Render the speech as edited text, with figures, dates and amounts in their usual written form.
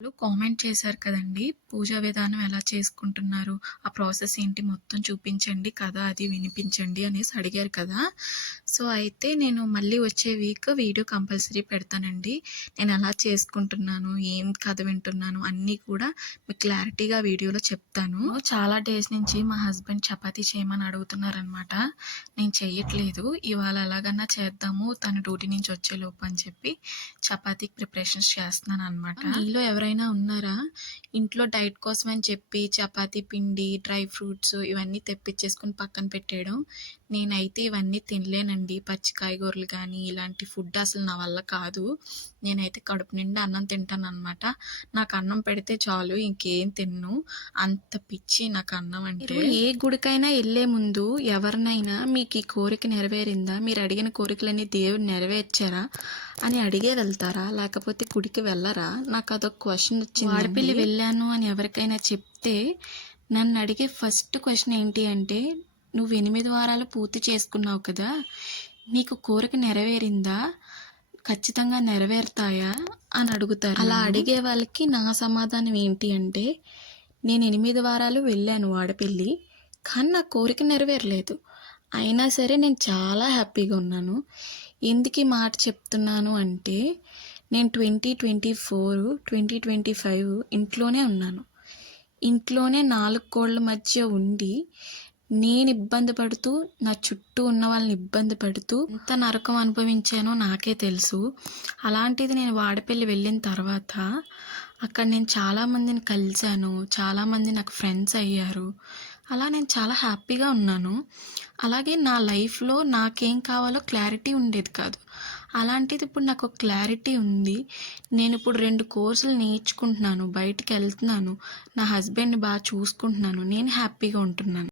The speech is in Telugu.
కామెంట్ చేశారు కదండీ! పూజా విధానం ఎలా చేసుకుంటున్నారు? ఆ ప్రాసెస్ ఏంటి మొత్తం చూపించండి కథ అది వినిపించండి అనేసి అడిగారు కదా! సో, అయితే నేను మళ్ళీ వచ్చే వీక్ వీడియో కంపల్సరీ పెడతానండి. నేను ఎలా చేసుకుంటున్నాను, ఏం కథ వింటున్నాను అన్నీ కూడా మీకు క్లారిటీగా వీడియోలో చెప్తాను. చాలా డేస్ నుంచి మా హస్బెండ్ చపాతీ చేయమని అడుగుతున్నారనమాట. నేను చెయ్యట్లేదు. ఇవాళ ఎలాగన్నా చేద్దాము తను డ్యూటీ నుంచి వచ్చేలోపు అని చెప్పి చపాతీకి ప్రిపరేషన్స్ చేస్తున్నాననమాట. మీలో ఎవరైనా ఉన్నారా? ఇంట్లో డైట్ కోసం అని చెప్పి చపాతీ పిండి, డ్రై ఫ్రూట్స్ ఇవన్నీ తెప్పించేసుకొని పక్కన పెట్టేయడం. నేనైతే ఇవన్నీ తినలేనండి. పచ్చి కాయగూరలు కానీ ఇలాంటి ఫుడ్ అసలు నా వల్ల కాదు. నేనైతే కడుపు నిండా అన్నం తింటాననమాట. నాకు అన్నం పెడితే చాలు ఇంకేం తినను. అంత పిచ్చి నాకు అన్నం అంటే. ఏ గుడికైనా వెళ్ళే ముందు ఎవరినైనా మీకు ఈ కోరిక నెరవేరిందా? మీరు అడిగిన కోరికలన్నీ దేవుడు నెరవేర్చారా అని అడిగే వెళ్తారా? లేకపోతే గుడికి వెళ్ళరా? నాకు అదొక క్వశ్చన్ వచ్చింది. వాడపల్లి వెళ్ళాను అని ఎవరికైనా చెప్తే నన్ను అడిగే ఫస్ట్ క్వశ్చన్ ఏంటి అంటే, నువ్వు 8 వారాలు పూర్తి చేసుకున్నావు కదా, నీకు కోరిక నెరవేరిందా? ఖచ్చితంగా నెరవేరుతాయా అని అడుగుతారు. అలా అడిగే వాళ్ళకి నా సమాధానం ఏంటి అంటే, నేను 8 వారాలు వెళ్ళాను వాడపల్లి, కానీ నా కోరిక నెరవేరలేదు. అయినా సరే నేను చాలా హ్యాపీగా ఉన్నాను. ఎందుకు ఈ మాట చెప్తున్నాను అంటే, నేను 2024, 2025 ఇంట్లోనే ఉన్నాను. ఇంట్లోనే 4 గోడల మధ్య ఉండి నేను ఇబ్బంది పడుతూ, నా చుట్టూ ఉన్న వాళ్ళని ఇబ్బంది పడుతూ ఎంత నరకం అనుభవించానో నాకే తెలుసు. అలాంటిది నేను వాడపల్లి వెళ్ళిన తర్వాత అక్కడ నేను చాలామందిని కలిశాను. చాలామంది నాకు ఫ్రెండ్స్ అయ్యారు. అలా నేను చాలా హ్యాపీగా ఉన్నాను. అలాగే నా లైఫ్లో నాకేం కావాలో క్లారిటీ ఉండేది కాదు. అలాంటిది ఇప్పుడు నాకు క్లారిటీ ఉంది. నేను ఇప్పుడు 2 కోర్సులు నేర్చుకుంటున్నాను. బయటికి వెళ్తున్నాను. నా హస్బెండ్ని బాగా చూసుకుంటున్నాను. నేను హ్యాపీగా ఉంటున్నాను.